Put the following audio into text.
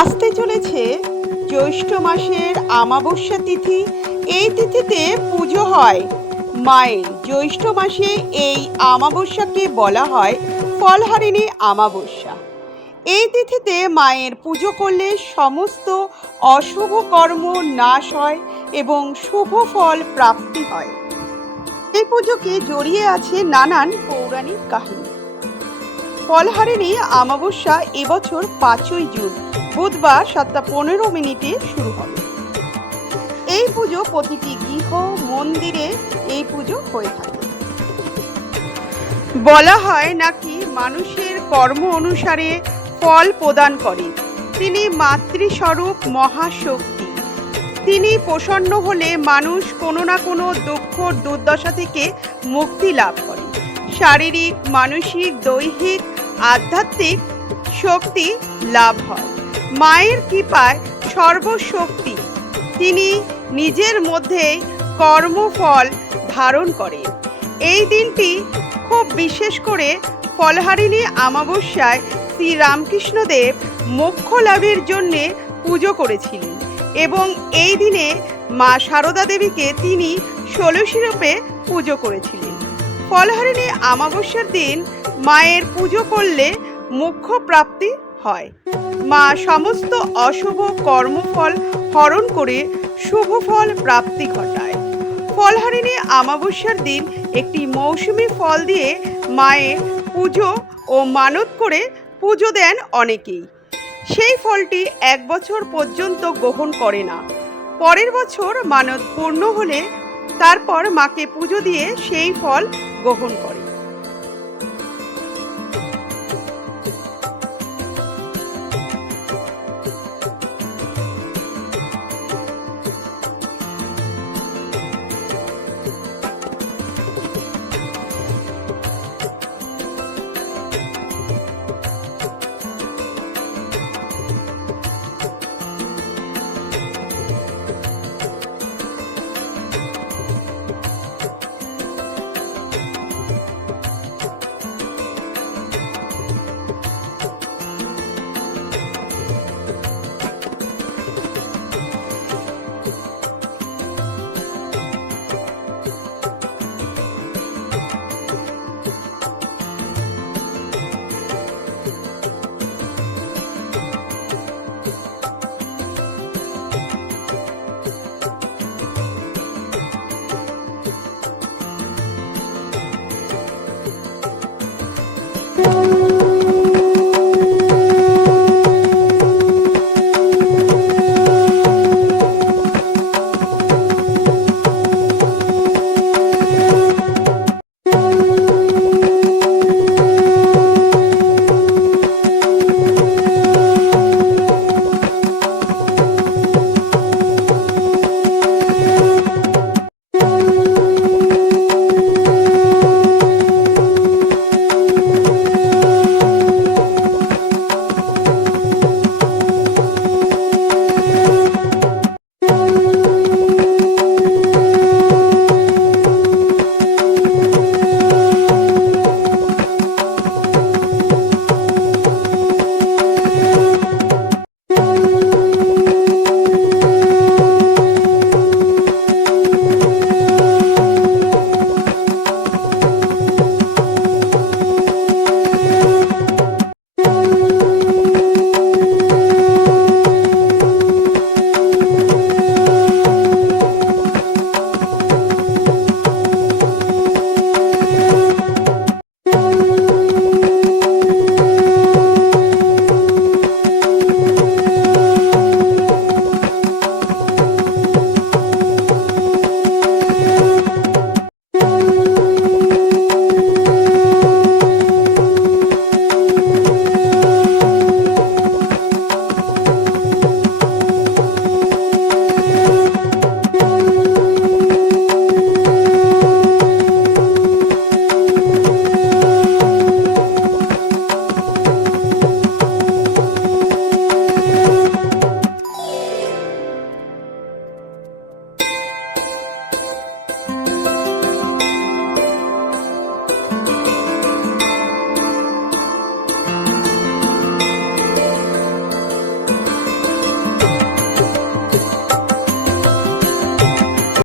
আসতে চলেছে জ্যৈষ্ঠ মাসের আমাবস্যা তিথি। এই তিথিতে পুজো হয়। মায়ের জ্যৈষ্ঠ মাসে এই আমাবস্যাকে বলা হয় ফলহারিণী আমাবস্যা এই তিথিতে মায়ের পুজো করলে সমস্ত অশুভ কর্ম নাশ হয় এবং শুভ ফল প্রাপ্তি হয়। এই পুজোকে জড়িয়ে আছে নানান পৌরাণিক কাহিনী। ফলহারিণী আমাবস্যা এবছর পাঁচই জুন। বুধবার সাতটা পনেরো মিনিটে শুরু হবে। এই পুজো প্রতিটি গৃহ, মন্দিরে এই পুজো হয়ে থাকে। বলা হয় নাকি মানুষের কর্ম অনুসারে ফল প্রদান করে তিনি মাতৃস্বরূপ মহাশক্তি। তিনি প্রসন্ন হলে মানুষ কোনো না কোনো দুঃখ, দুর্দশা থেকে মুক্তি লাভ করে শারীরিক, মানসিক, দৈহিক আধ্যাত্মিক শক্তি লাভ হয়। মায়ের কৃপায় সর্বশক্তি। তিনি নিজের মধ্যে কর্মফল ধারণ করেন। এই দিনটি খুব বিশেষ করে ফলহারিণী আমাবস্যায় শ্রী রামকৃষ্ণদেব মোক্ষ লাভের জন্যে পুজো করেছিলেন এবং এই দিনে মা সারদা দেবীকে তিনি ষোলশী রূপে পুজো করেছিলেন। ফলহারিণী আমাবস্যার দিন মায়ের পুজো করলে মোক্ষ প্রাপ্তি হয়। মা সমস্ত অশুভ কর্মফল হরণ করে শুভ ফল প্রাপ্তি ঘটায়। ফলহারিণী আমাবস্যার দিন একটি মৌসুমি ফল দিয়ে মায়ের পুজো ও মানত করে পুজো দেন অনেকেই। সেই ফলটি এক বছর পর্যন্ত গ্রহণ করে না। পরের বছর মানত পূর্ণ হলে তারপর মাকে পুজো দিয়ে সেই ফল গ্রহণ করে।